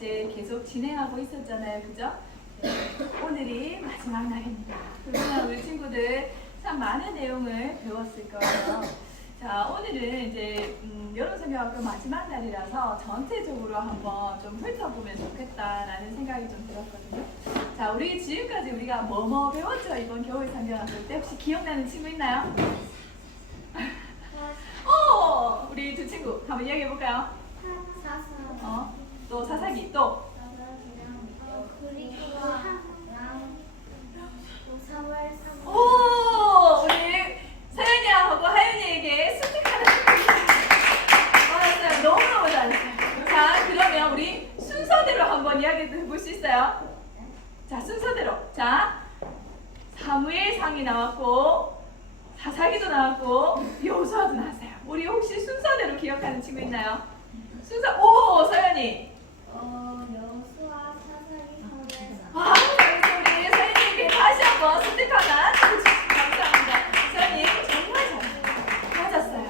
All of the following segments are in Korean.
이제 계속 진행하고 있었잖아요. 그죠? 네, 오늘이 마지막 날입니다. 그러면 우리 친구들 참 많은 내용을 배웠을 거예요. 자, 오늘은 이제 여름성경학교 마지막 날이라서 전체적으로 한번 좀 훑어보면 좋겠다라는 생각이 좀 들었거든요. 자, 우리 지금까지 우리가 뭐뭐 배웠죠? 이번 겨울성경학교 때 혹시 기억나는 친구 있나요? 우리 두 친구 한번 이야기해볼까요? 또 사사기, 또 우리 서연이하고 하윤이에게 스티커를 맞았어요. 너무너무 잘했어요. 자, 그러면 우리 순서대로 한번 이야기 해볼 수 있어요? 자, 순서대로. 자, 사무엘상이 나왔고 사사기도 나왔고 여호수아도 나왔어요. 우리 혹시 순서대로 기억하는 친구 있나요? 서연이. 여호수아, 사사기, 사무엘상. 우리 서연이에게 다시 한번 스티커 하나 감사합니다. 서연이 정말 잘했어요. 맞았어요.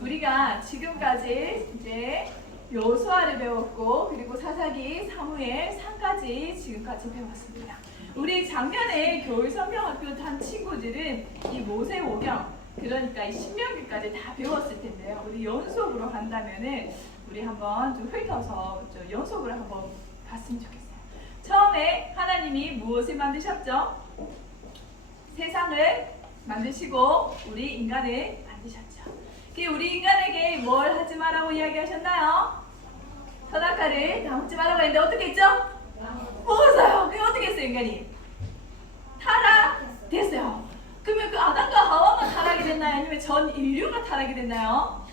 우리가 지금까지 이제 여호수아를 배웠고 그리고 사사기, 사무엘, 상까지 지금까지 배웠습니다. 우리 작년에 겨울성경학교 탄 친구들은 이 모세오경 그러니까 이 신명기까지 다 배웠을 텐데요. 우리 연속으로 한다면은 우리 한번 좀 훑어서 좀 연속으로 한번 봤으면 좋겠어요. 처음에 하나님이 무엇을 만드셨죠? 세상을 만드시고 우리 인간을 만드셨죠. 우리 인간에게 뭘 하지 말라고 이야기하셨나요? 선악과를 다 먹지 말라고 했는데 어떻게 했죠? 먹었어요. 그게 어떻게 했어요, 인간이? 타락됐어요. 그러면 그 아담과 하와만 타락이 됐나요? 아니면 전 인류가 타락이 됐나요?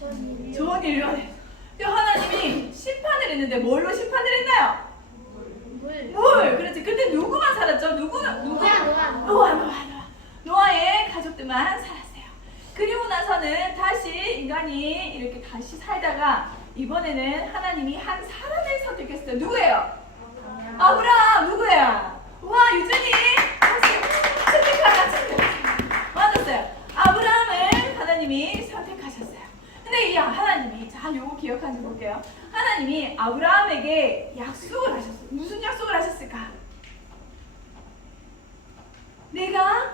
전 인류가 됐어요. 하나님이 심판을 했는데 뭘로 심판을 했나요? 물. 그렇지. 근데 누구만 살았죠? 노아의 가족들만 살았어요. 그리고 나서는 다시 인간이 이렇게 다시 살다가 이번에는 하나님이 한 사람을 선택했어요. 누구예요? 아브라함. 누구야? 와, 유준이 맞았어요. 아브라함을 하나님이 선택하셨어요. 근데 이 하나님이 요거 기억하는지 볼게요. 하나님이 아브라함에게 약속을 하셨어요. 무슨 약속을 하셨을까? 내가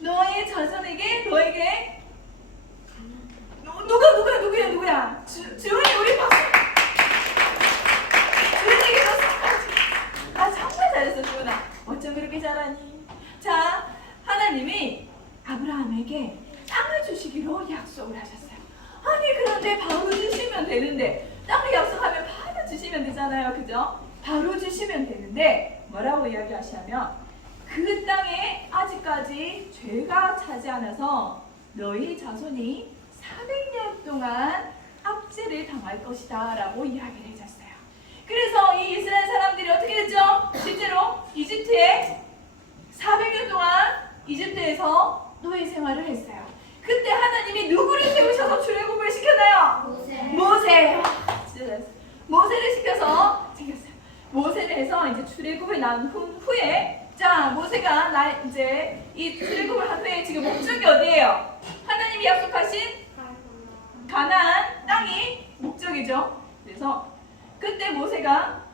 너의 자손에게 너에게 누구야? 주은이 우리 박수. 주은이에게 박수. 정말 잘했어, 주은아. 어쩜 그렇게 잘하니? 자, 하나님이 아브라함에게 땅을 주시기로 약속을 하셨어요. 아니 그런데 바로 주시면 되는데 땅을 약속하면 바로 주시면 되잖아요. 그죠? 바로 주시면 되는데 뭐라고 이야기하시냐면 그 땅에 아직까지 죄가 차지 않아서 너희 자손이 400년 동안 압제를 당할 것이다 라고 이야기를 해줬어요. 그래서 이 이스라엘 사람들이 어떻게 됐죠? 실제로 이집트에 400년 동안 이집트에서 노예 생활을 했어요. 그때 하나님이 누구를 세우셔서 출애굽을 시켰나요? 모세. 모세를 시켜서 생겼어요. 모세를 해서 이제 출애굽을 난 후에 자, 모세가 이제 이 출애굽을 한 후에 지금 목적이 어디예요? 하나님이 약속하신 가나안 땅이 목적이죠. 그래서 그때 모세가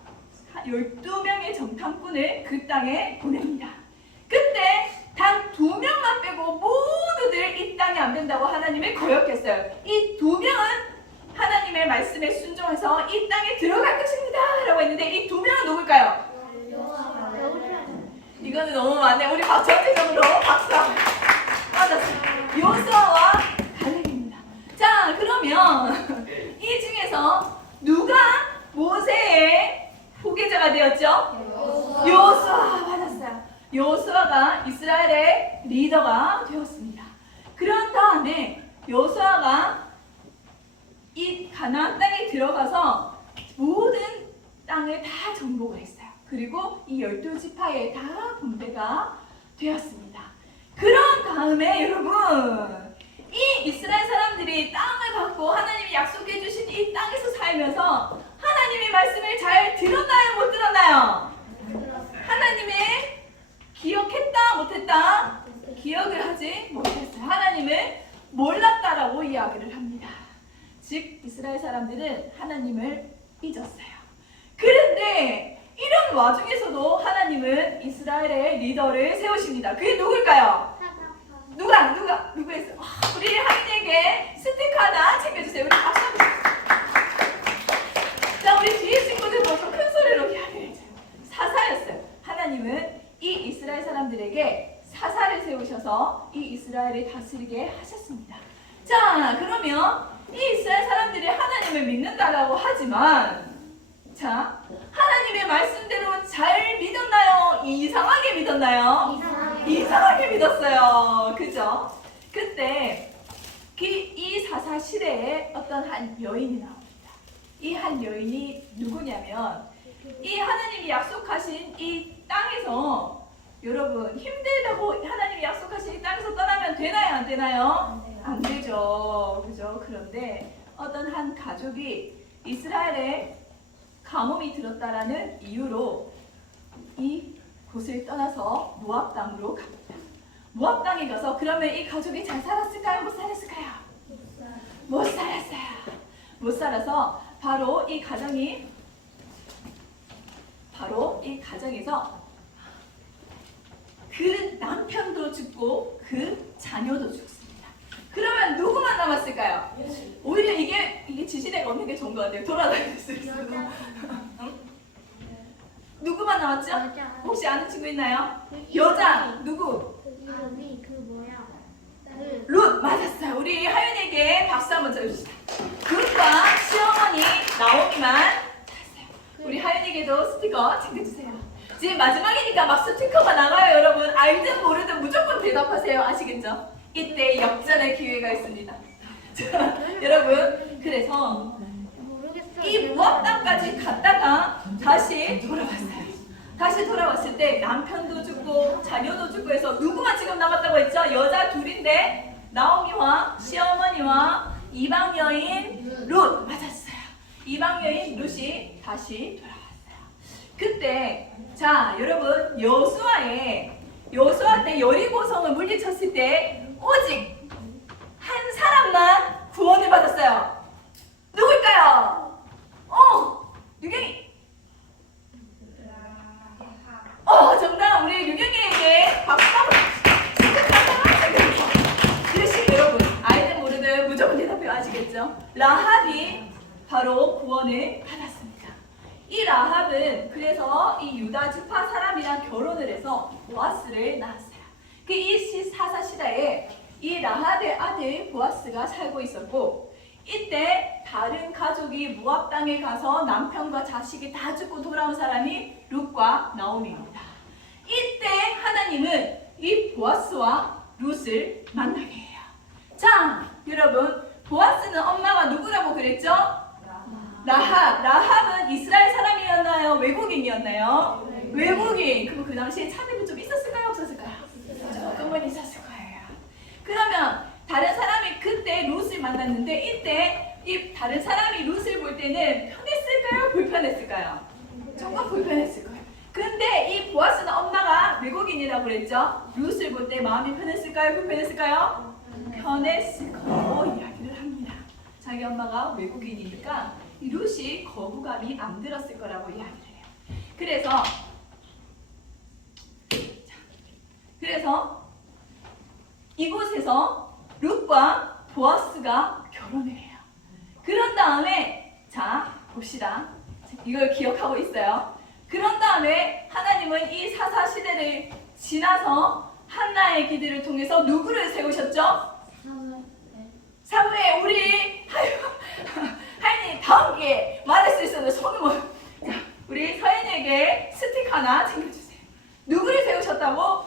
12명의 정탐꾼을 그 땅에 보냅니다. 그때 단 2명만 빼고 모두들 이 땅에 안 된다고 하나님을 거역했어요. 이 2명은 하나님의 말씀에 순종해서 이 땅에 들어갈 것입니다 라고 했는데 이 2명은 누굴까요? 이거는 너무 많네. 우리 전체적으로 박수. 맞았어요. 요수아와 갈렙입니다. 자, 그러면 이 중에서 누가 모세의 후계자가 되었죠? 요수아. 맞았어요. 요수아가 이스라엘의 리더가 되었습니다. 그런 다음에 요수아가 이 가나안 땅에 들어가서 모든 땅을 다 정복을 했어요. 그리고 이 12지파에 다 분배가 되었습니다. 그런 다음에 여러분 이 이스라엘 사람들이 땅을 받고 하나님이 약속해 주신 이 땅에서 살면서 하나님의 말씀을 잘 들었나요? 못 들었나요? 하나님의 기억했다? 못했다? 기억을 하지 못했어요. 하나님을 몰랐다라고 이야기를 합니다. 즉 이스라엘 사람들은 하나님을 잊었어요. 그런데 아니 이런 와중에서도 하나님은 이스라엘의 리더를 세우십니다. 그게 누굴까요? 누구 했어? 우리 하인에게 스티커 하나 챙겨주세요. 우리 박수 한번 주세요. 자, 우리 뒤에 친구들도 좀 큰 소리로 이야기를 해줘요. 사사였어요. 하나님은 이 이스라엘 사람들에게 사사를 세우셔서 이 이스라엘을 다스리게 하셨습니다. 자, 그러면 이 이스라엘 사람들이 하나님을 믿는다라고 하지만 자, 하나님의 말씀대로 잘 믿었나요? 이상하게 믿었나요? 이상하게 믿었어요. 그죠? 그때 이 사사 시대에 어떤 한 여인이 나옵니다. 이 한 여인이 누구냐면 이 하나님이 약속하신 이 땅에서 여러분 힘들다고 하나님이 약속하신 이 땅에서 떠나면 되나요? 안 되나요? 안 되죠. 그죠? 그런데 어떤 한 가족이 이스라엘에 가뭄이 들었다라는 이유로 이 곳을 떠나서 모압 땅으로 갑니다. 모압 땅에 가서 그러면 이 가족이 잘 살았을까요? 못 살았을까요? 못 살았어요. 못 살아서 바로 이 가정에서 그 남편도 죽고 그 자녀도 죽습니다. 그러면 누구만 남았을까요? 오히려 이게 지시대가 없는 게 좋은 것 같아요. 돌아다닐 수 있어요. 누구만 남았죠? 혹시 아는 친구 있나요? 여자 누구? 룻 맞았어요. 우리 하윤에게 박수 한번 쳐주시다. 룻과 시어머니 나오미만 잘했어요. 우리 하윤에게도 스티커 챙겨주세요. 지금 마지막이니까 막 스티커가 나가요. 여러분 알든 모르든 무조건 대답하세요. 아시겠죠? 이때 역전의 기회가 있습니다. 자, 여러분 그래서 이 모압 땅까지 갔다가 다시 돌아왔어요. 다시 돌아왔을 때 남편도 죽고 자녀도 죽고 해서 누구만 지금 남았다고 했죠? 여자 둘인데 나오미와 시어머니와 이방 여인 룻 맞았어요. 이방 여인 룻이 다시 돌아왔어요. 그때 자 여러분 여호수아 때 여리고성을 물리쳤을 때 오직 한 사람만 구원을 받았어요. 누굴까요? 유경이. 정답 우리 유경이에게 박수 한번. 이러시 여러분 아이들 모르든 무조건 대답해 아시겠죠? 라합이 바로 구원을 받았습니다. 이 라합은 그래서 이 유다 지파 사람이랑 결혼을 해서 보아스를 낳았어요. 이 사사 시대에 이 라합의 아들 보아스가 살고 있었고 이때 다른 가족이 모압 땅에 가서 남편과 자식이 다 죽고 돌아온 사람이 룻과 나오미입니다. 이때 하나님은 이 보아스와 룻을 만나게 해요. 자, 여러분 보아스는 엄마가 누구라고 그랬죠? 라합은 이스라엘 사람이었나요? 외국인이었나요? 외국인. 그럼 그 당시에 차별이 좀 있었을까요? 없었을까요? 조금은 있었을 거예요. 그러면 다른 사람이 그때 룻을 만났는데 이때 이 다른 사람이 룻을 볼 때는 편했을까요? 불편했을까요? 조금 불편했을 거예요. 근데 이 보아스는 엄마가 외국인이라고 그랬죠? 룻을 볼 때 마음이 편했을까요? 불편했을까요? 편했을 거라고 이야기를 합니다. 자기 엄마가 외국인이니까 이 룻이 거부감이 안 들었을 거라고 이야기를 해요. 그래서 이곳에서 룻과 보아스가 결혼을 해요. 그런 다음에 자 봅시다. 이걸 기억하고 있어요. 그런 다음에 하나님은 이 사사 시대를 지나서 한나의 기도를 통해서 누구를 세우셨죠? 사무엘. 우리 하인이 다음 기회에 말할 수 있었는데 손을 못. 우리 서인에게 스틱 하나 챙겨주세요. 누구를 세우셨다고?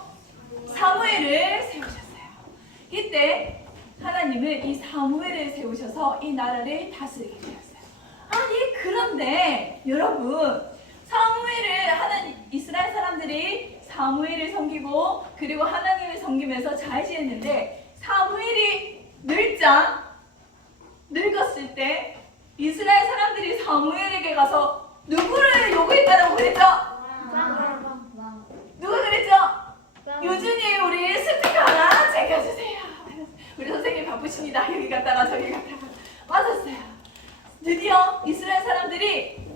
사무엘을 세우셨어요. 이때 하나님은 이 사무엘을 세우셔서 이 나라를 다스리게 되었어요. 아니 그런데 여러분 사무엘을 이스라엘 사람들이 사무엘을 섬기고 그리고 하나님을 섬기면서 잘 지냈는데 사무엘이 늙었을 때 이스라엘 사람들이 사무엘에게 가서 누구를 요구했다고 그랬죠? 누가 그랬죠? 유준이 우리 스티커 하나 챙겨주세요. 우리 선생님 바쁘십니다. 여기 갔다가 저기 갔다가 맞았어요. 드디어 이스라엘 사람들이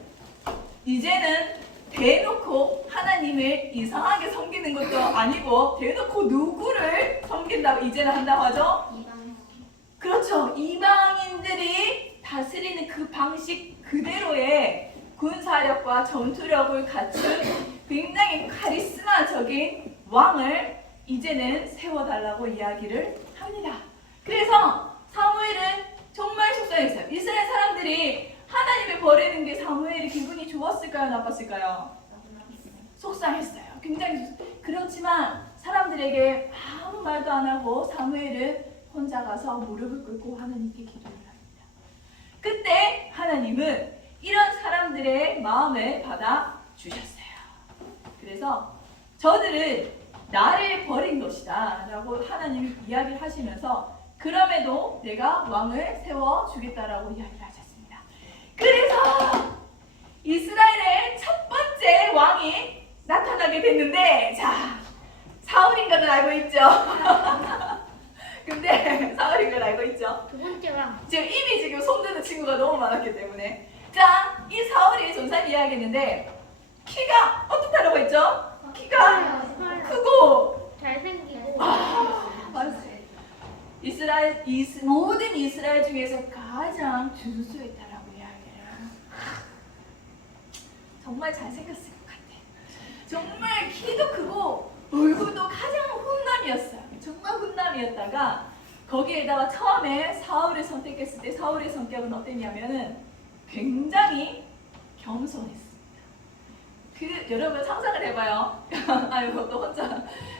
이제는 대놓고 하나님을 이상하게 섬기는 것도 아니고 대놓고 누구를 섬긴다고 이제는 한다고 하죠? 이방. 그렇죠. 이방인들이 다스리는 그 방식 그대로의 군사력과 전투력을 갖춘 굉장히 카리스마적인 왕을 이제는 세워달라고 이야기를 합니다. 그래서 사무엘은 정말 속상했어요. 이스라엘 사람들이 하나님을 버리는 게 사무엘이 기분이 좋았을까요? 나빴을까요? 속상했어요. 굉장히 속상했어요. 그렇지만 사람들에게 아무 말도 안 하고 사무엘은 혼자 가서 무릎을 꿇고 하나님께 기도를 합니다. 그때 하나님은 이런 사람들의 마음을 받아 주셨어요. 그래서 저들은 나를 버린 것이다 라고 하나님이 이야기를 하시면서 그럼에도 내가 왕을 세워주겠다라고 이야기를 하셨습니다. 그래서 이스라엘의 첫 번째 왕이 나타나게 됐는데, 자, 사울인 것을 알고 있죠? 근데 사울인 걸 알고 있죠? 두 번째 왕. 지금 손드는 친구가 너무 많았기 때문에. 자, 이 사울이 전산 이야기했는데 키가 어떻다라고 했죠? 키가 크고 잘생기고. 맞아요. 모든 이스라엘 중에서 가장 준수했다라고 이야기해요. 정말 잘생겼을 것 같아. 정말 키도 크고 얼굴도 가장 훈남이었어요. 정말 훈남이었다가 거기에다가 처음에 사울을 선택했을 때 사울의 성격은 어땠냐면은 굉장히 겸손했습니다. 여러분 상상을 해봐요. 아이고 또 혼자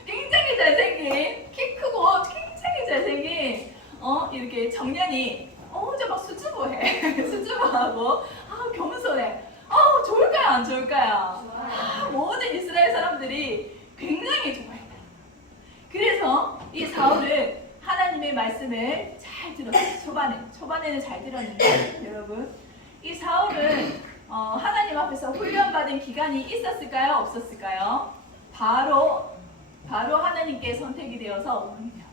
굉장히 잘생긴 키 크고 굉장히 잘생긴 이렇게 청년이 혼자 막 수줍어해. 수줍어하고 겸손해. 좋을까요 안 좋을까요? 모든 이스라엘 사람들이 굉장히 좋아했다. 그래서 이 사울은 하나님의 말씀을 잘 들었어요. 초반에는 잘 들었는데 여러분 이 사울은 하나님 앞에서 훈련받은 기간이 있었을까요? 없었을까요? 바로 하나님께 선택이 되어서 왕이 되었어요.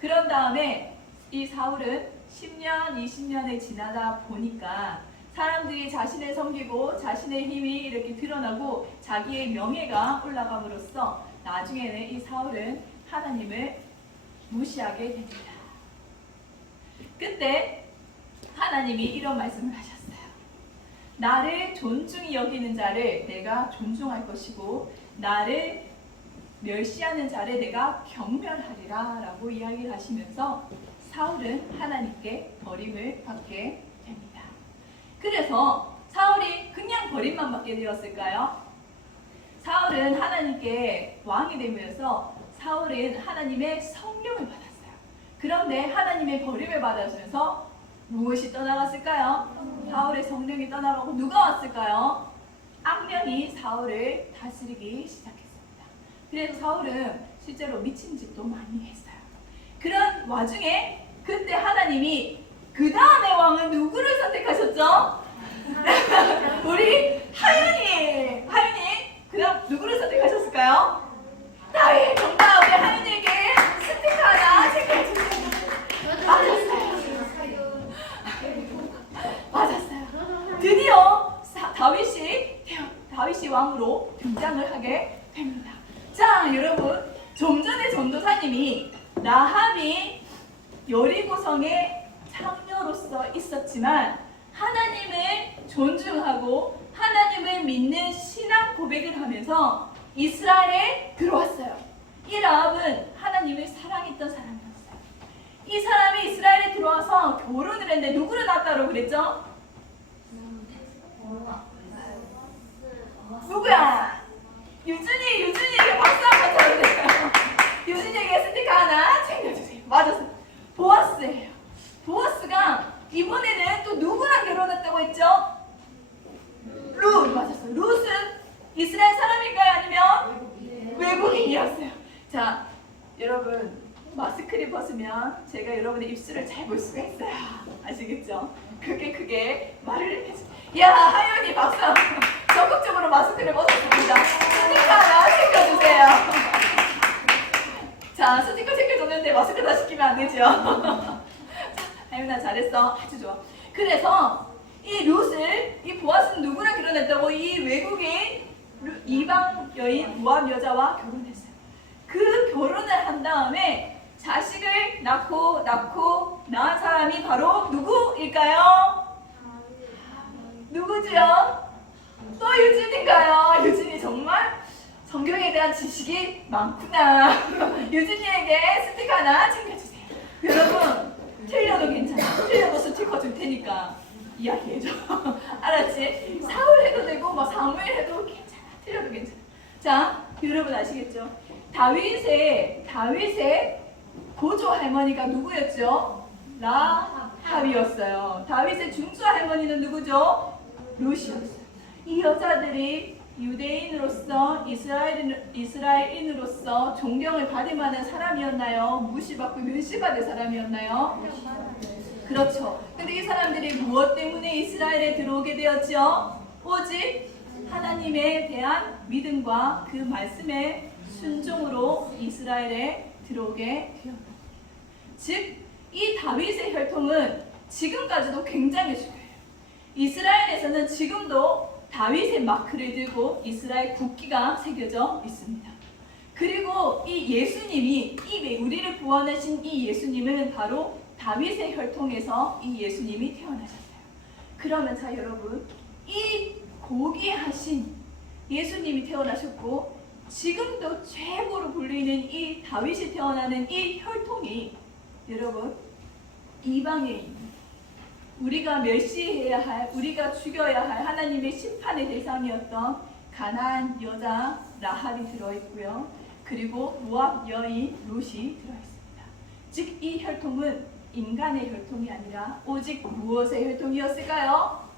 그런 다음에 이 사울은 10년, 20년이 지나다 보니까 사람들이 자신을 섬기고 자신의 힘이 이렇게 드러나고 자기의 명예가 올라감으로써 나중에는 이 사울은 하나님을 무시하게 됩니다. 그때 하나님이 이런 말씀을 하셨어요. 나를 존중히 여기는 자를 내가 존중할 것이고 나를 멸시하는 자를 내가 경멸하리라 라고 이야기를 하시면서 사울은 하나님께 버림을 받게 됩니다. 그래서 사울이 그냥 버림만 받게 되었을까요? 사울은 하나님께 왕이 되면서 사울은 하나님의 성령을 받았어요. 그런데 하나님의 버림을 받으면서 무엇이 떠나갔을까요? 사울의 성령이 떠나가고 누가 왔을까요? 악령이 사울을 다스리기 시작했습니다. 그래서 사울은 실제로 미친 짓도 많이 했어요. 그런 와중에 그때 하나님이 그 다음에 왕은 누구를 선택하셨죠? 우리 하윤이 그 다음 누구를 선택하셨을까요? 다윗. 정답. 우리 하윤이에게 스티커 하나 챙겨주세요. 맞았어요. 드디어 다윗이 왕으로 등장을 하게 됩니다. 자, 여러분, 좀 전에 전도사님이 라합이 여리고성의 창녀로서 있었지만 하나님을 존중하고 하나님을 믿는 신앙 고백을 하면서 이스라엘에 들어왔어요. 이 라합은 하나님을 사랑했던 사람이었어요. 이 사람이 이스라엘에 들어와서 결혼을 했는데 누구를 낳았다고 그랬죠? 누구야? 유준이에게 박수 한번 쳐주세요. 유준이에게 스티커 하나 챙겨주세요. 맞았어요. 보아스예요. 보아스가 이번에는 또 누구랑 결혼했다고 했죠? 룻. 맞았어요. 룻은 이스라엘 사람일까요? 아니면 외국인이었어요. 자, 여러분 마스크를 벗으면 제가 여러분의 입술을 잘 볼 수가 있어요. 아시겠죠? 크게 말을 해주세요. 야, 하윤이 박수. 적극적으로 마스크를 벗었습니다. 스티커 하나 챙겨주세요. 자, 스티커 챙겨줬는데 마스크 다 시키면 안 되죠? 하윤아 잘했어. 아주 좋아. 그래서 이 룻을 이 보아스는 누구랑 결혼했다고? 이 외국인 이방 여인 모압 여자와 결혼했어요. 그 결혼을 한 다음에 자식을 낳은 사람이 바로 누구일까요? 누구지요? 또 유진인가요? 유진이 정말 성경에 대한 지식이 많구나. 유진이에게 스티커 하나 챙겨주세요. 여러분, 틀려도 괜찮아. 틀려도 스티커 줄 테니까 이야기해줘. 알았지? 사울 해도 되고 뭐 사무엘 해도 괜찮아. 틀려도 괜찮아. 자, 여러분 아시겠죠? 다윗의 고조 할머니가 누구였죠? 라합이었어요. 다윗의 중수 할머니는 누구죠? 룻이었어요. 이 여자들이 유대인으로서 이스라엘인으로서 존경을 받을 만한 사람이었나요? 무시받고 멸시받을 사람이었나요? 그렇죠. 근데 이 사람들이 무엇 때문에 이스라엘에 들어오게 되었죠? 오직 하나님에 대한 믿음과 그 말씀의 순종으로 이스라엘에 들어오게 되었다. 즉, 이 다윗의 혈통은 지금까지도 굉장히 중요해요. 이스라엘에서는 지금도 다윗의 마크를 들고 이스라엘 국기가 새겨져 있습니다. 그리고 이 예수님이, 우리를 구원하신 이 예수님은 바로 다윗의 혈통에서 이 예수님이 태어나셨어요. 그러면 자 여러분, 이 고귀하신 예수님이 태어나셨고 지금도 최고로 불리는 이 다윗이 태어나는 이 혈통이 여러분 이방에 우리가 멸시해야 할, 우리가 죽여야 할 하나님의 심판의 대상이었던 가나안 여자 라합이 들어있고요. 그리고 모압 여인 룻이 들어있습니다. 즉 이 혈통은 인간의 혈통이 아니라 오직 무엇의 혈통이었을까요?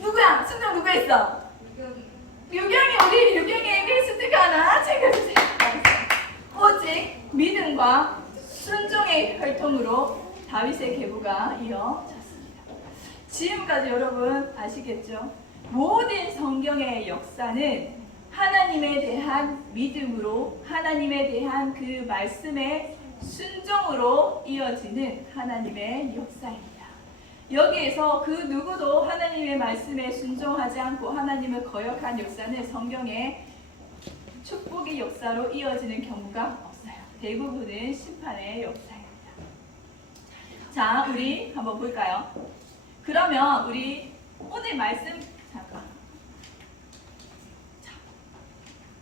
누구야? 순정 누구 했어? 유경이. 우리 유경이에게 스티커 하나 챙겨주세요. 오직 믿음과 순종의 혈통으로 다윗의 계보가 이어졌습니다. 지금까지 여러분 아시겠죠? 모든 성경의 역사는 하나님에 대한 믿음으로, 하나님에 대한 그 말씀의 순종으로 이어지는 하나님의 역사입니다. 여기에서 그 누구도 하나님의 말씀에 순종하지 않고 하나님을 거역한 역사는 성경에 축복의 역사로 이어지는 경우가 없어요. 대부분은 심판의 역사입니다. 자, 우리 한번 볼까요? 그러면 우리 오늘 말씀 잠깐. 자,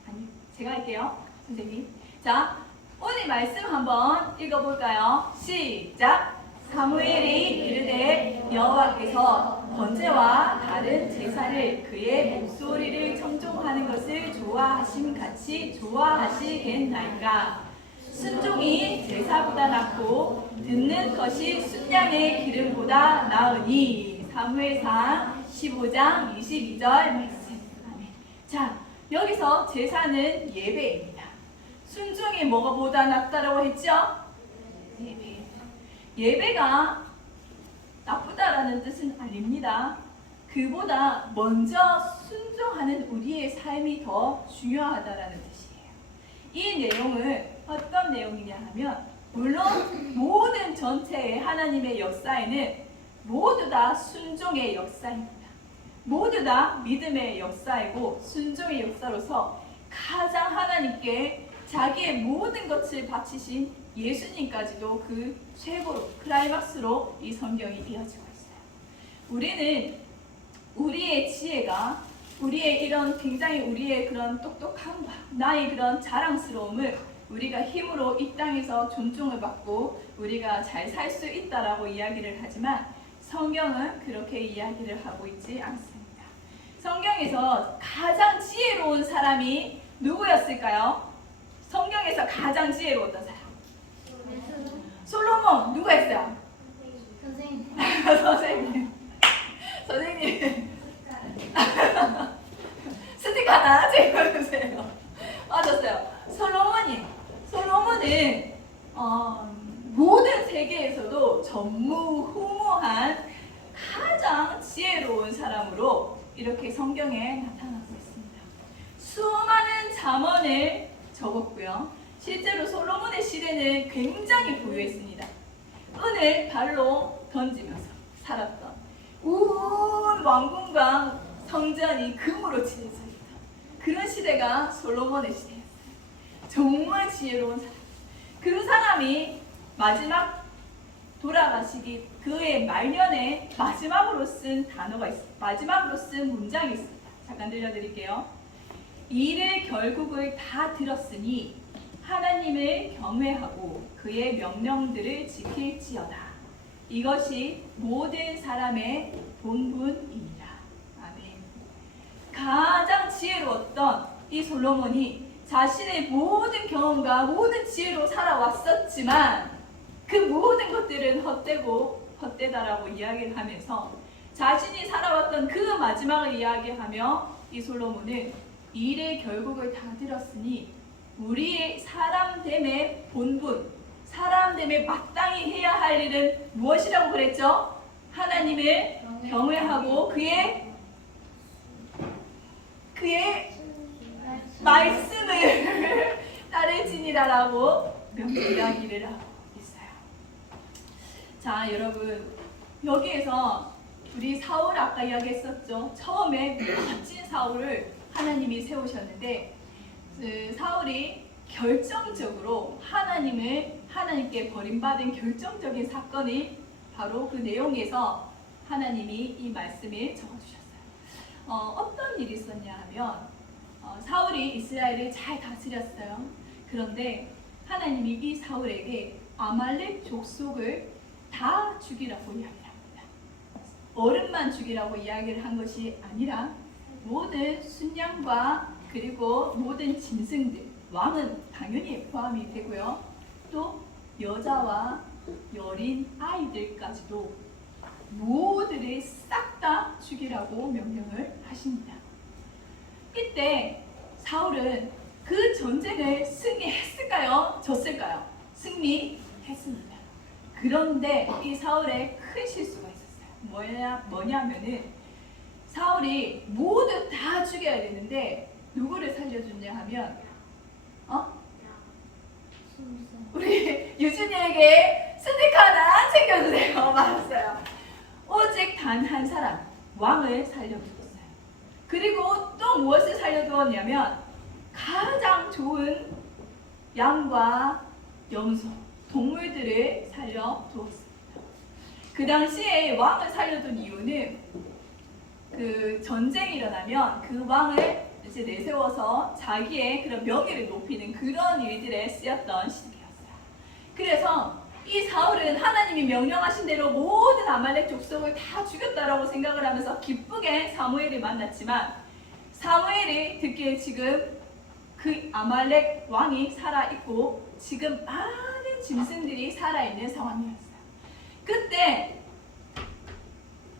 아니 제가 할게요, 선생님. 자, 오늘 말씀 한번 읽어볼까요? 시작. 사무엘이 이르되 여호와께서 번제와 다른 제사를 그의 목소리를 청종하는 것을 좋아하심 같이 좋아하시겠나이까. 순종이 제사보다 낫고 듣는 것이 순양의 기름보다 나으니. 사무엘상 15장 22절 말씀. 아멘. 자, 여기서 제사는 예배입니다. 순종이 뭐가 보다 낫다라고 했죠? 예배. 예배가 나쁘다라는 뜻은 아닙니다. 그보다 먼저 순종하는 우리의 삶이 더 중요하다라는 뜻이에요. 이 내용은 어떤 내용이냐 하면 물론 모든 전체의 하나님의 역사에는 모두 다 순종의 역사입니다. 모두 다 믿음의 역사이고 순종의 역사로서 가장 하나님께 자기의 모든 것을 바치신 예수님까지도 그 최고로 클라이막스로 이 성경이 이어지고 있어요. 우리는 우리의 지혜가 우리의 이런 굉장히 우리의 그런 똑똑함과 나의 그런 자랑스러움을 우리가 힘으로 이 땅에서 존중을 받고 우리가 잘 살 수 있다라고 이야기를 하지만 성경은 그렇게 이야기를 하고 있지 않습니다. 성경에서 가장 지혜로운 사람이 누구였을까요? 성경에서 가장 지혜로웠던 사람. 솔로몬. 누가 했어요? 선생님. 선생님. 스티커 하나 찍어주세요. 맞았어요. 솔로몬은 모든 세계에서도 전무후무한 가장 지혜로운 사람으로 이렇게 성경에 나타나고 있습니다. 수많은 잠언을 적었고요. 실제로 솔로몬의 시대는 굉장히 부유했습니다. 은을 발로 던지면서 살았던 온 왕궁과 성전이 금으로 칠해져 있던 그런 시대가 솔로몬의 시대였어요. 정말 지혜로운 사람. 그 사람이 마지막 돌아가시기 그의 말년에 마지막으로 쓴 단어가 있습니다. 마지막으로 쓴 문장이 있습니다. 잠깐 들려드릴게요. 이를 결국을 다 들었으니 하나님을 경외하고 그의 명령들을 지킬지어다. 이것이 모든 사람의 본분이니라. 아멘. 가장 지혜로웠던 이 솔로몬이 자신의 모든 경험과 모든 지혜로 살아왔었지만 그 모든 것들은 헛되다라고 이야기를 하면서 자신이 살아왔던 그 마지막을 이야기하며 이 솔로몬은 일의 결국을 다 들었으니 우리의 사람됨의 본분, 사람됨의 마땅히 해야 할 일은 무엇이라고 그랬죠? 하나님을 경외하고 그의 말씀을 따르지니라라고 이야기를 하고 있어요. 자, 여러분, 여기에서 우리 사울 아까 이야기했었죠. 처음에 멋진 사울을 하나님이 세우셨는데 그 사울이 결정적으로 하나님께 버림받은 결정적인 사건이 바로 그 내용에서 하나님이 이 말씀을 적어주셨어요. 어떤 일이 있었냐 하면 사울이 이스라엘을 잘 다스렸어요. 그런데 하나님이 이 사울에게 아말렉 족속을 다 죽이라고 이야기를 합니다. 어른만 죽이라고 이야기를 한 것이 아니라 모든 순양과 그리고 모든 짐승들, 왕은 당연히 포함이 되고요. 또 여자와 여린 아이들까지도 모두를 싹 다 죽이라고 명령을 하십니다. 이때 사울은 그 전쟁을 승리했을까요? 졌을까요? 승리했습니다. 그런데 이 사울의 큰 실수가 있었어요. 뭐냐면은 사울이 모두 다 죽여야 되는데 누구를 살려줬냐 하면 우리 유준이에게 스티커 하나 챙겨주세요. 맞았어요. 오직 단 한 사람, 왕을 살려주었어요. 그리고 또 무엇을 살려두었냐면 가장 좋은 양과 염소, 동물들을 살려두었습니다. 그 당시에 왕을 살려둔 이유는 그 전쟁이 일어나면 그 왕을 이제 내세워서 자기의 그런 명예를 높이는 그런 일들에 쓰였던 시기였어요. 그래서 이 사울은 하나님이 명령하신 대로 모든 아말렉 족속을 다 죽였다라고 생각을 하면서 기쁘게 사무엘을 만났지만 사무엘이 듣기에 지금 그 아말렉 왕이 살아있고 지금 많은 짐승들이 살아있는 상황이었어요. 그때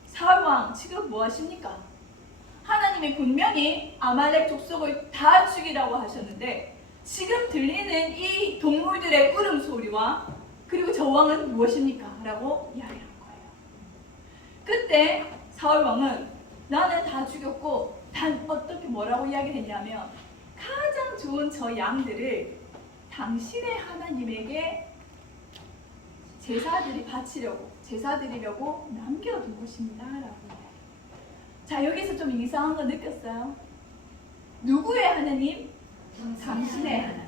사울 왕 지금 뭐 하십니까? 하나님이 분명히 아말렉 족속을 다 죽이라고 하셨는데 지금 들리는 이 동물들의 울음소리와 그리고 저 왕은 무엇입니까? 라고 이야기한 거예요. 그때 사울 왕은 나는 다 죽였고 단 어떻게 뭐라고 이야기했냐면 가장 좋은 저 양들을 당신의 하나님에게 제사 드리려고 남겨둔 것입니다. 라고. 자, 여기서 좀 이상한 거 느꼈어요? 누구의 하나님? 당신의 하나님.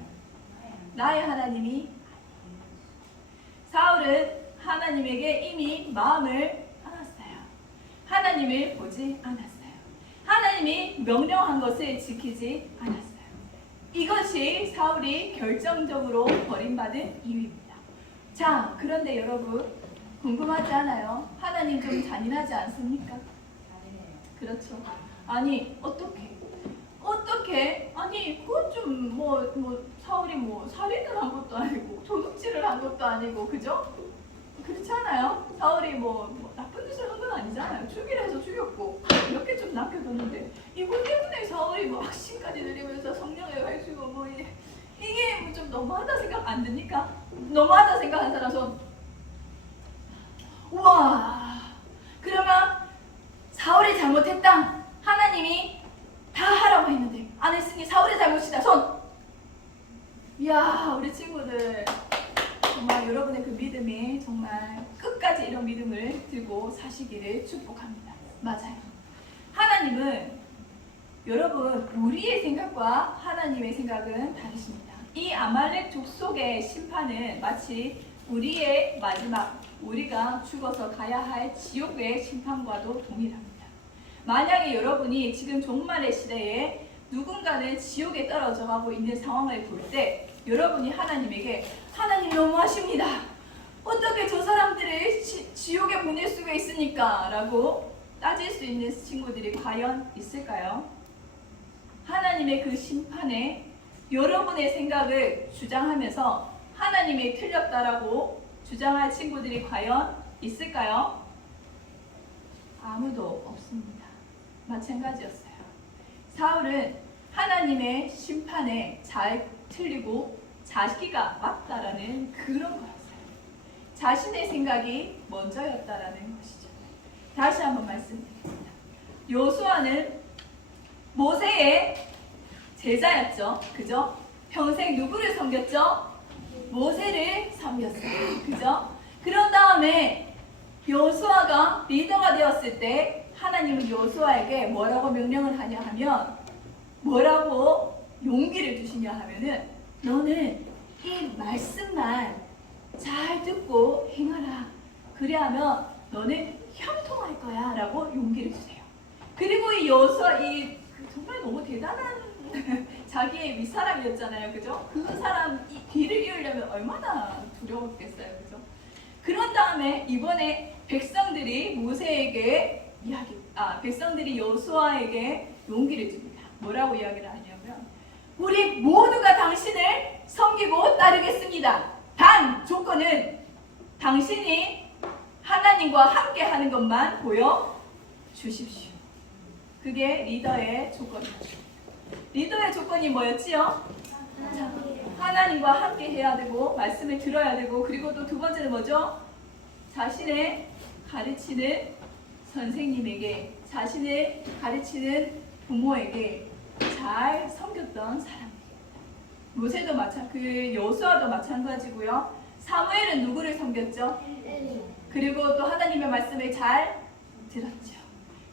나의 하나님이. 사울은 하나님에게 이미 마음을 알았어요. 하나님을 보지 않았어요. 하나님이 명령한 것을 지키지 않았어요. 이것이 사울이 결정적으로 버림받은 이유입니다. 자, 그런데 여러분 궁금하지 않아요? 하나님 좀 잔인하지 않습니까? 그렇죠. 아니 어떻게? 아니 그건 좀 사울이 살인을 한 것도 아니고 도둑질을 한 것도 아니고 그죠? 그렇지 않아요? 사울이 나쁜 짓을 한 건 아니잖아요. 죽이라 해서 죽였고 이렇게 좀 남겨뒀는데 이것 때문에 사울이 악신까지 들리면서 성령에 가지고 이게 좀 너무하다 생각 안 드니까? 너무하다 생각한 사람 손. 우와, 그러면 사울이 잘못했다. 하나님이 다 하라고 했는데 안 했으니 사울의 잘못이다. 손. 이야, 우리 친구들 정말 여러분의 그 믿음이 정말 끝까지 이런 믿음을 들고 사시기를 축복합니다. 맞아요. 하나님은 여러분 우리의 생각과 하나님의 생각은 다르십니다. 이 아말렉 족속의 심판은 마치 우리의 마지막, 우리가 죽어서 가야 할 지옥의 심판과도 동일합니다. 만약에 여러분이 지금 종말의 시대에 누군가는 지옥에 떨어져 가고 있는 상황을 볼 때 여러분이 하나님에게 하나님 너무하십니다. 어떻게 저 사람들을 지옥에 보낼 수가 있습니까? 라고 따질 수 있는 친구들이 과연 있을까요? 하나님의 그 심판에 여러분의 생각을 주장하면서 하나님이 틀렸다라고 주장할 친구들이 과연 있을까요? 아무도 없습니다. 마찬가지였어요. 사울은 하나님의 심판에 잘 틀리고 자기가 맞다라는 그런 거였어요. 자신의 생각이 먼저였다라는 것이죠. 다시 한번 말씀드립니다. 요수아는 모세의 제자였죠. 그죠? 평생 누구를 섬겼죠? 모세를 섬겼어요. 그죠? 그런 다음에 요수아가 리더가 되었을 때 하나님은 요수아에게 뭐라고 명령을 하냐 하면 뭐라고 용기를 주시냐 하면은 너는 이 말씀만 잘 듣고 행하라. 그래야면 너는 형통할 거야 라고 용기를 주세요. 그리고 이 요수아 정말 너무 대단한 자기의 윗사람이었잖아요. 그죠? 그 사람 뒤를 이으려면 얼마나 두려웠겠어요. 그죠? 그런 다음에 이번에 백성들이 백성들이 여호수아에게 용기를 줍니다. 뭐라고 이야기를 하냐면 우리 모두가 당신을 섬기고 따르겠습니다. 단 조건은 당신이 하나님과 함께 하는 것만 보여 주십시오. 그게 리더의 조건이었죠. 리더의 조건이 뭐였지요? 하나님과 함께 해야 되고 말씀을 들어야 되고 그리고 또 두 번째는 뭐죠? 자신의 가르치는 선생님에게 자신을 가르치는 부모에게 잘 섬겼던 사람입니다. 모세도 여호수아도 마찬가지고요. 사무엘은 누구를 섬겼죠? 그리고 또 하나님의 말씀을 잘 들었죠.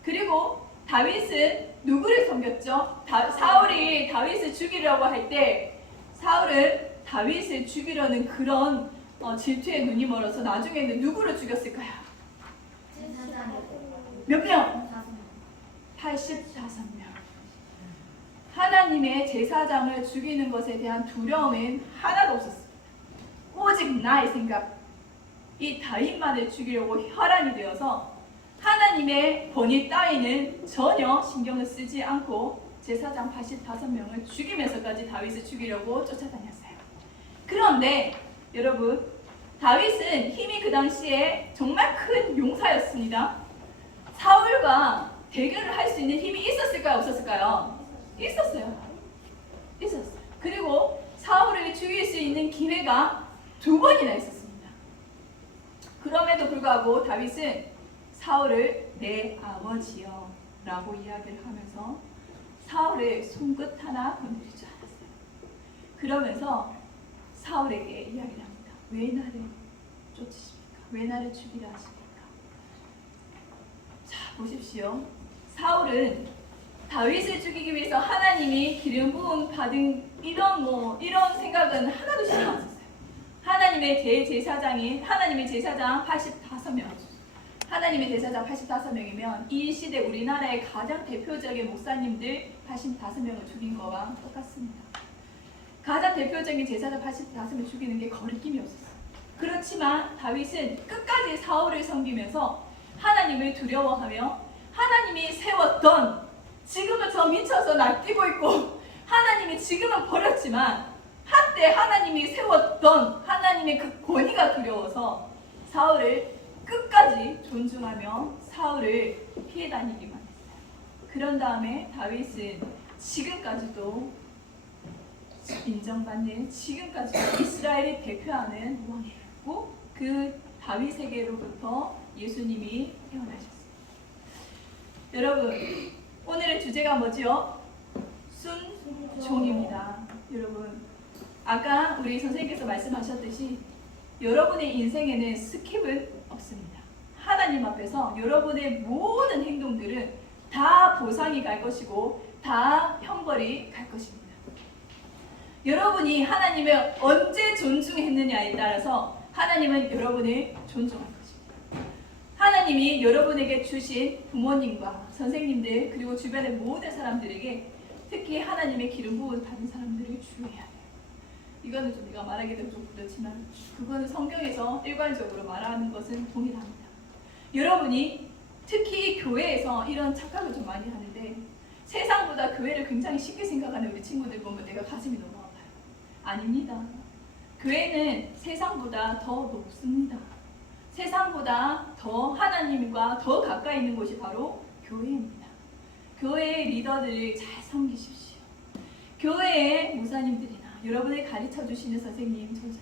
그리고 다윗은 누구를 섬겼죠? 사울이 다윗을 죽이려고 할 때 사울은 다윗을 죽이려는 그런 질투에 눈이 멀어서 나중에는 누구를 죽였을까요? 몇 명? 85명. 하나님의 제사장을 죽이는 것에 대한 두려움은 하나도 없었습니다. 오직 나의 생각, 이 다윗만을 죽이려고 혈안이 되어서 하나님의 권위 따위는 전혀 신경을 쓰지 않고 제사장 85명을 죽이면서까지 다윗을 죽이려고 쫓아다녔어요. 그런데 여러분, 다윗은 힘이 그 당시에 정말 큰 용사였습니다. 사울과 대결을 할 수 있는 힘이 있었을까요? 없었을까요? 있었어요. 그리고 사울을 죽일 수 있는 기회가 2번이나 있었습니다. 그럼에도 불구하고 다윗은 사울을 내 아버지여 라고 이야기를 하면서 사울의 손끝 하나 건드릴 줄 알았어요. 그러면서 사울에게 이야기를 합니다. 왜 나를 쫓으십니까? 왜 나를 죽이려 하십니까? 자, 보십시오. 사울은 다윗을 죽이기 위해서 하나님이 기름 부음 받은 이런 생각은 하나도 신경 안 썼어요. 하나님의 제사장 85명. 하나님의 제사장 85명이면 이 시대 우리나라의 가장 대표적인 목사님들 85명을 죽인 거와 똑같습니다. 가장 대표적인 제사장 85명 죽이는 게 거리낌이 없었어요. 그렇지만 다윗은 끝까지 사울을 섬기면서 하나님을 두려워하며 하나님이 세웠던, 지금은 저 미쳐서 날뛰고 있고 하나님이 지금은 버렸지만 한때 하나님이 세웠던 하나님의 그 권위가 두려워서 사울을 끝까지 존중하며 사울을 피해 다니기만 했어요. 그런 다음에 다윗은 지금까지도 인정받는, 지금까지도 이스라엘을 대표하는 왕이었고 그 다윗에게로부터 예수님이 태어나셨습니다. 여러분, 오늘의 주제가 뭐죠? 순종입니다. 여러분, 아까 우리 선생님께서 말씀하셨듯이 여러분의 인생에는 스킵은 없습니다. 하나님 앞에서 여러분의 모든 행동들은 다 보상이 갈 것이고 다 형벌이 갈 것입니다. 여러분이 하나님을 언제 존중했느냐에 따라서 하나님은 여러분을 존중할 것입니다. 하나님이 여러분에게 주신 부모님과 선생님들 그리고 주변의 모든 사람들에게 특히 하나님의 기름 부음 받은 사람들을 주의해야 돼요. 이거는 좀 내가 말하기도 좀 그렇지만 그거는 성경에서 일괄적으로 말하는 것은 동일합니다. 여러분이 특히 교회에서 이런 착각을 좀 많이 하는데 세상보다 교회를 굉장히 쉽게 생각하는 우리 친구들 보면 내가 가슴이 너무 아파요. 아닙니다. 교회는 세상보다 더 높습니다. 세상보다 더 하나님과 더 가까이 있는 곳이 바로 교회입니다. 교회의 리더들을 잘 섬기십시오. 교회의 목사님들이나 여러분을 가르쳐 주시는 선생님, 전사님,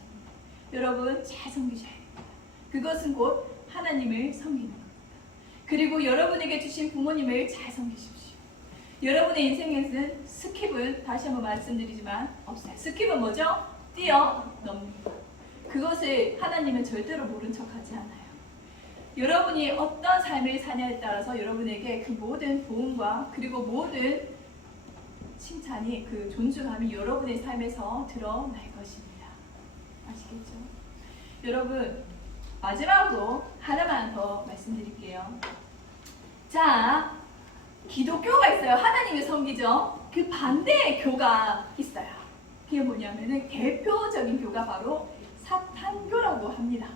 여러분 잘 섬기셔야 됩니다. 그것은 곧 하나님을 섬기는 겁니다. 그리고 여러분에게 주신 부모님을 잘 섬기십시오. 여러분의 인생에는 스킵은 다시 한번 말씀드리지만 없어요. 스킵은 뭐죠? 뛰어넘습니다. 그것을 하나님은 절대로 모른 척하지 않아요. 여러분이 어떤 삶을 사냐에 따라서 여러분에게 그 모든 도움과 그리고 모든 칭찬이 그 존중함이 여러분의 삶에서 드러날 것입니다. 아시겠죠? 여러분 마지막으로 하나만 더 말씀드릴게요. 자, 기독교가 있어요. 하나님을 섬기죠. 그 반대의 교가 있어요. 그게 뭐냐면은 대표적인 교가 바로 사탄교라고 합니다.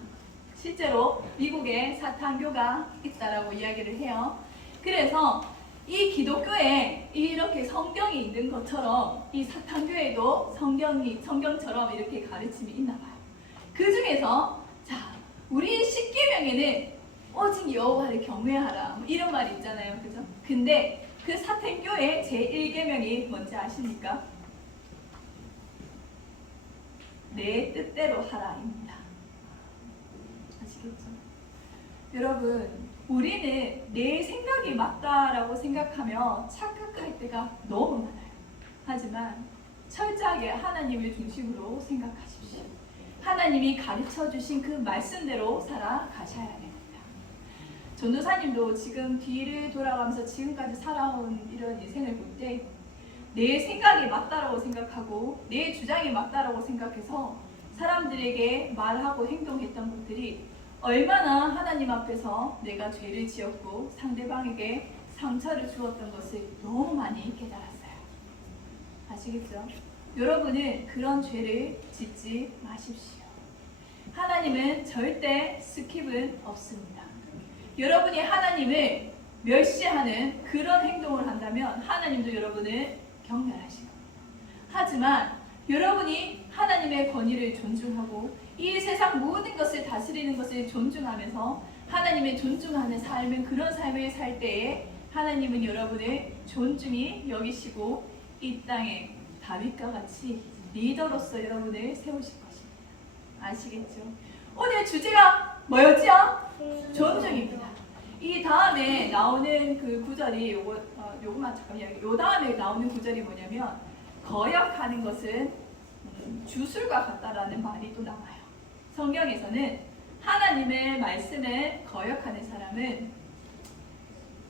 실제로 미국에 사탄교가 있다라고 이야기를 해요. 그래서 이 기독교에 이렇게 성경이 있는 것처럼 이 사탄교에도 성경처럼 이렇게 가르침이 있나 봐요. 그 중에서 자, 우리 십계명에는 오직 여호와를 경외하라 뭐 이런 말이 있잖아요. 그죠? 근데 그 사탄교의 제1계명이 뭔지 아십니까? 내 뜻대로 하라입니다. 아시겠죠? 여러분, 우리는 내 생각이 맞다라고 생각하며 착각할 때가 너무 많아요. 하지만 철저하게 하나님을 중심으로 생각하십시오. 하나님이 가르쳐 주신 그 말씀대로 살아가셔야 됩니다. 전도사님도 지금 뒤를 돌아가면서 지금까지 살아온 이런 인생을 볼 때 내 생각이 맞다라고 생각하고 내 주장이 맞다라고 생각해서 사람들에게 말하고 행동했던 것들이 얼마나 하나님 앞에서 내가 죄를 지었고 상대방에게 상처를 주었던 것을 너무 많이 깨달았어요. 아시겠죠? 여러분은 그런 죄를 짓지 마십시오. 하나님은 절대 스킵은 없습니다. 여러분이 하나님을 멸시하는 그런 행동을 한다면 하나님도 여러분을 경멸하시고, 하지만 여러분이 하나님의 권위를 존중하고 이 세상 모든 것을 다스리는 것을 존중하면서 하나님의 존중하는 삶은 그런 삶을 살 때에 하나님은 여러분을 존중히 여기시고 이 땅에 다윗과 같이 리더로서 여러분을 세우실 것입니다. 아시겠죠? 오늘 주제가 뭐였죠? 존중입니다. 이 다음에 나오는 그 구절이 요거만 잠깐만요. 요 다음에 나오는 구절이 뭐냐면 거역하는 것은 주술과 같다라는 말이 또 나와요. 성경에서는 하나님의 말씀을 거역하는 사람은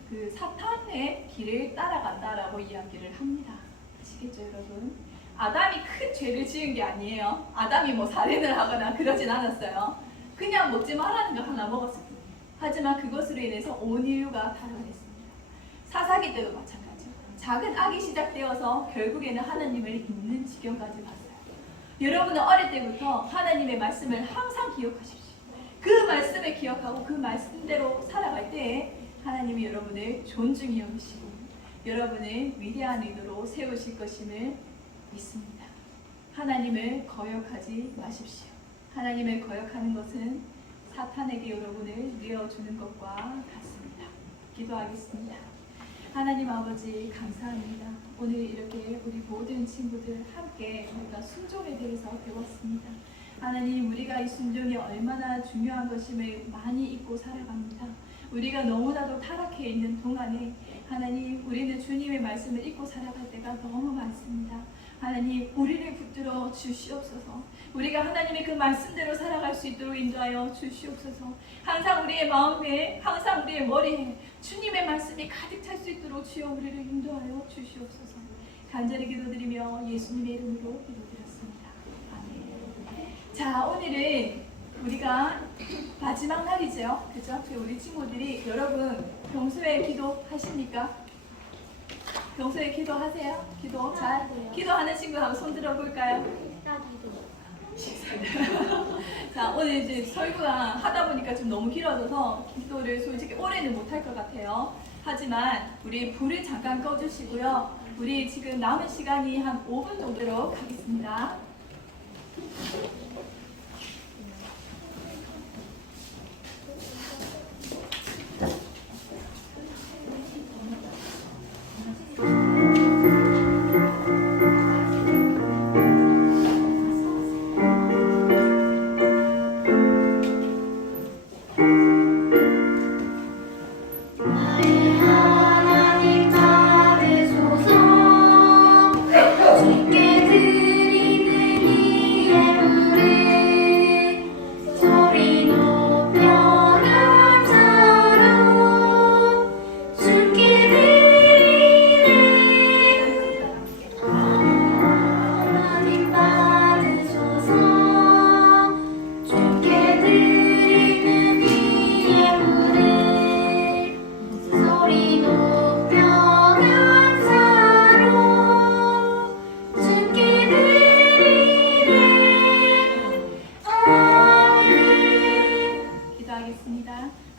그 사탄의 길을 따라간다라고 이야기를 합니다. 아시겠죠, 여러분? 아담이 큰 죄를 지은 게 아니에요. 아담이 뭐 살인을 하거나 그러진 않았어요. 그냥 먹지 말라는 거 하나 먹었을 뿐이에요. 하지만 그것으로 인해서 온 인류가 타락했습니다. 사사기 때도 마찬가지예요. 작은 악이 시작되어서 결국에는 하나님을 잊는 지경까지 봤어요. 여러분은 어릴 때부터 하나님의 말씀을 항상 기억하십시오. 그 말씀을 기억하고 그 말씀대로 살아갈 때에 하나님이 여러분을 존중히 여기시고 여러분을 위대한 리더로 세우실 것임을 믿습니다. 하나님을 거역하지 마십시오. 하나님을 거역하는 것은 사탄에게 여러분을 내어주는 것과 같습니다. 기도하겠습니다. 하나님 아버지 감사합니다. 오늘 이렇게 우리 모든 친구들 함께 우리가 순종에 대해서 배웠습니다. 하나님, 우리가 이 순종이 얼마나 중요한 것임을 많이 잊고 살아갑니다. 우리가 너무나도 타락해 있는 동안에 하나님, 우리는 주님의 말씀을 잊고 살아갈 때가 너무 많습니다. 하나님 우리를 붙들어 주시옵소서. 우리가 하나님의 그 말씀대로 살아갈 수 있도록 인도하여 주시옵소서. 항상 우리의 마음에, 항상 우리의 머리에 주님의 말씀이 가득 찰 수 있도록 주여 우리를 인도하여 주시옵소서. 간절히 기도드리며 예수님의 이름으로 기도드렸습니다. 아멘. 자, 오늘은 우리가 마지막 날이죠. 그죠? 우리 친구들이, 여러분 평소에 기도하십니까? 평소에 기도하세요? 기도 잘? 기도하는 친구 한번 손 들어볼까요? 자, 오늘 이제 설교가 하다 보니까 좀 너무 길어져서 기도를 솔직히 오래는 못할 것 같아요. 하지만 우리 불을 잠깐 꺼주시고요. 우리 지금 남은 시간이 한 5분 정도로 가겠습니다.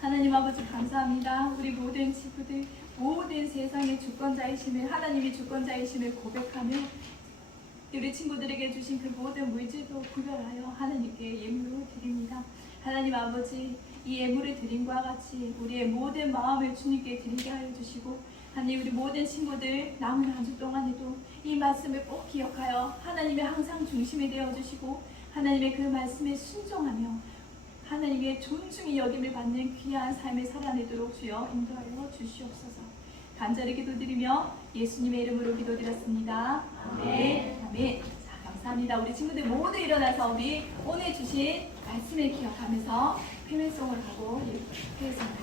하나님 아버지 감사합니다. 우리 모든 친구들, 모든 세상의 주권자이심을, 하나님이 주권자이심을 고백하며 우리 친구들에게 주신 그 모든 물질도 구별하여 하나님께 예물로 드립니다. 하나님 아버지, 이 예물을 드림과 같이 우리의 모든 마음을 주님께 드리게 하여 주시고, 하나님 우리 모든 친구들 남은 한 주 동안에도 이 말씀을 꼭 기억하여 하나님의 항상 중심이 되어주시고, 하나님의 그 말씀에 순종하며 하나님의 존중이 여김을 받는 귀한 삶을 살아내도록 주여 인도하여 주시옵소서. 간절히 기도드리며 예수님의 이름으로 기도드렸습니다. 아멘. 아멘. 자, 감사합니다. 우리 친구들 모두 일어나서 우리 오늘 주신 말씀을 기억하면서 회면송을 하고 회면송을 하겠습니다.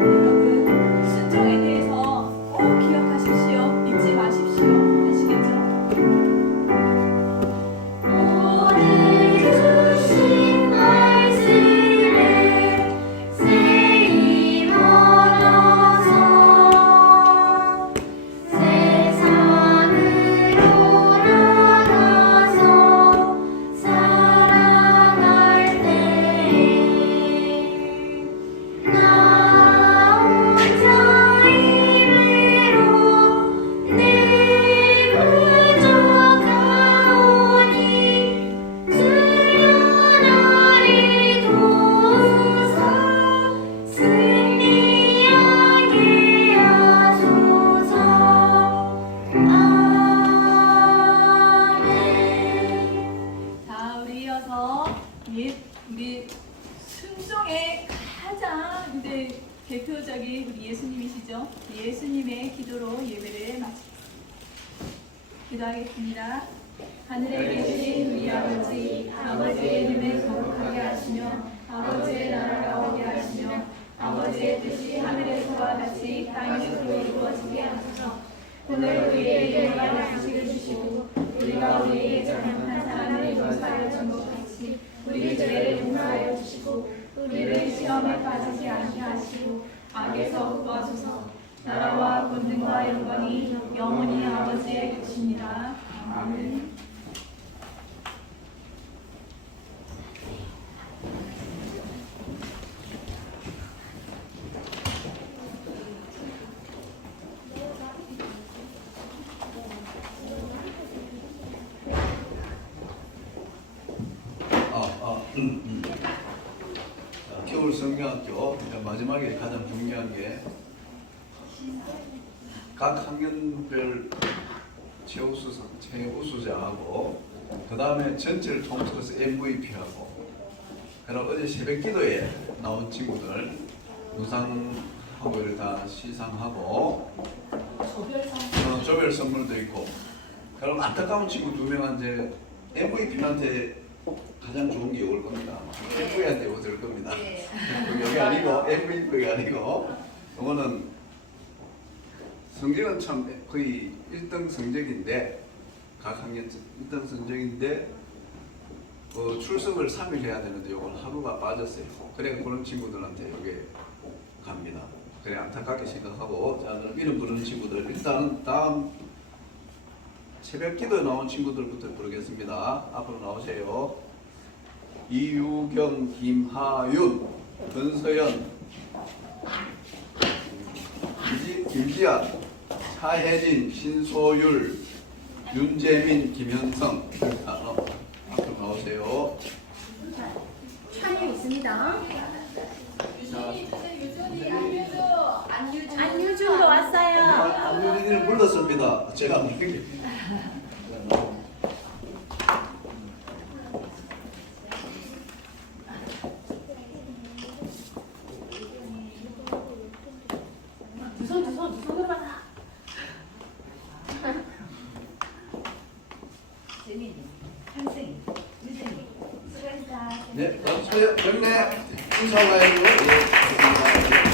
여러분, 순종에 대해서 꼭 기억하십시오. 잊지 마십시오. 아시겠죠? 우리 순종의 가장 대표적인 우리 예수님이시죠. 예수님의 기도로 예배를 마치겠습니다. 기도하겠습니다. 하늘에 계신 우리 아버지, 아버지의 이름을 거룩하게 하시며 아버지의 나라가 오게 하시며 아버지의 뜻이 하늘에서와 같이 땅에서도 이루어지게 하소서. 오늘 우리에게 일용할 양식을 주시고 우리가 우리에게 잘못한 사람을 용서하여 준 것 같이 우리 죄를 용서하여 주시고 우리를 시험에 빠지지 않게 하시고 악에서 구하소서. 나라와 권능과 영광이 영원히 아버지의 것입니다. 아멘. 겨울성경학교 마지막에 가장 중요한 게 각 학년별 최우수자하고 그 다음에 전체를 통틀어서 MVP하고 그럼 어제 새벽기도에 나온 친구들 영상 하고 다 시상하고 조별 선물도 있고. 그럼 안타까운 친구 2명한테 MVP한테 가장 좋은 게 올 겁니다. MVP한테 올 겁니다. 여기 아니고 MVP가 아니고 이거는 성적은 참 거의 1등 성적인데 각 학년 1등 성적인데 출석을 3일 해야 되는데 이건 하루가 빠졌어요. 그래 그런 친구들한테 여기 갑니다. 그래 안타깝게 생각하고 자 그럼 이름 부르는 친구들 일단은 다음 새벽 기도에 나온 친구들부터 부르겠습니다. 앞으로 나오세요. 이유경, 김하윤, 권서연, 김지아, 차혜진, 신소율, 윤재민, 김현성. 앞으로 나오세요. 찬이 있습니다. 안유준도 왔어요. 안유진이를 불렀습니다. 제가 안 부른 게. 두 손으로 받아. 재민이, 현승이, 유진이, 수고했다. 네, 경례 인사가 해주고 예, 감사합니다.